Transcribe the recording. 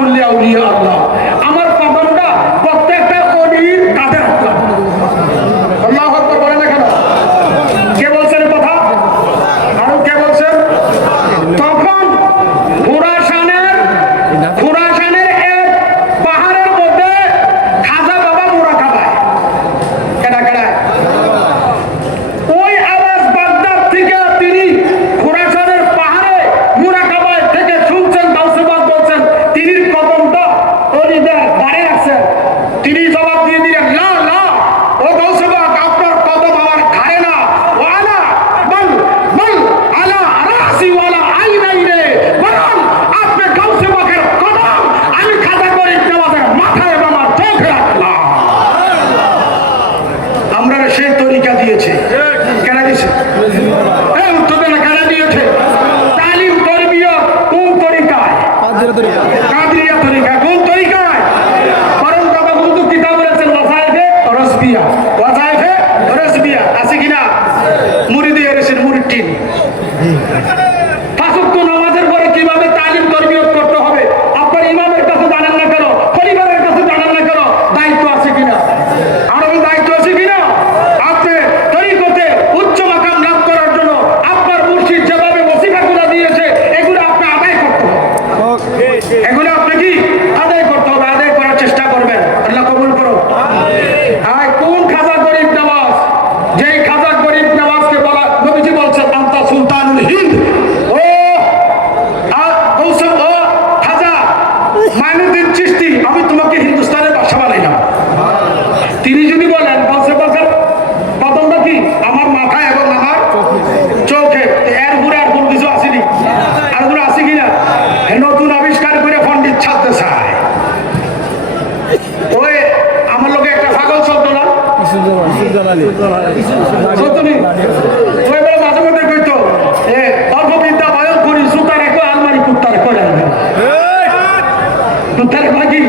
কুল্লি আউলিয়া আল্লাহ। আমার কদমটা প্রত্যেকটা ওলির কাঁধে রাখলাম। আল্লাহু আকবার বলেন না কেন? কে বলছেন কথা? আরো কে বলছেন? তখন খুরাসানের এক পাহাড়ের মধ্যে খাজা বাবা মুরাকাবায়। কেডা কেডা? ওই আওয়াজ বাগদাদ থেকে তিনি খুরাসানের পাহাড়ে মুরাকাবায় থেকে শুনছেন। গাউসুবাগ বলছেন তিনি কদমটা ওলিদের দাঁড়িয়ে রাখছেন। তিনি জবাব দিয়ে দিলেন, না না ও গাউসুবাগ, আপনার কদম আমার খায় না। ওয়ালা বল বল আলা রাসি ওয়ালা আইনাইনে, বরং আপনি গাউসুবাগের কদম আমি খাজা গরিব নওয়াজের মাথায় এবং আমার চোখে রাখলাম। আমরা সেই তরিকা দিয়েছে। কেন দিয়েছে? উত্তর দেন, কেন দিয়েছে? তালিম তরবিয়ত কোন তরিকায়? কাদরিয়া তরিকা। কোন তরিকায়? বরং কথা বলতো কিতাব বলেছেন ওয়াসাইফে রসবিয়া, ওয়াসাইফে রসবিয়া আছে কিনা? মুরিদি এসেছেন, মুরিদ টিন। পাঁচ ওয়াক্ত নামাজের পরে কিভাবে তালিম তরবিয়ত করতে হবে আপনার ইমামের কাছে জানেন না কেন? পরিবারের কাছে জানেন না কেন? দায়িত্ব আছে কিনা? আরো দায়িত্ব আছে কিনা? আপনি তরিকতে উচ্চ মাকাম লাভ করার জন্য আপনার মুর্শিদ যেভাবে ওসিফাগুলো দিয়েছে এগুলো আপনি আদায় করতে হবে। এগুলো আপনি কি আদায় করতে হবে? আদায় করার চেষ্টা করবেন। আল্লাহ কবুল করো। কোন খাজা গরিব নওয়াজ? যেই খাজা গরিব নওয়াজকে বলা নবীজি বলছেন আনতা সুলতানুল হিন্দ। ও খাজা মাইনুদ্দিন চিশতি, আমি তোমাকে হিন্দুস্তানের বাদশা বানাইলাম। তিনি যদি বলেন বলছে কদমটা কি আমার মাথায় এবং আমার চোখে, এর উপরে আর কোন কিছু আসেনি? আর কোনো আছে কিনা? নতুন আবিষ্কার করে পণ্ডিত ছাড়তে চায়। ওই আমার লোকে একটা পাগল চলতো না, ওই বেলা মাঝে মধ্যে কইতো অল্প বিদ্যা বয়ন করি সুতার একো আলমারি কুত্তার করে কুত্তার কি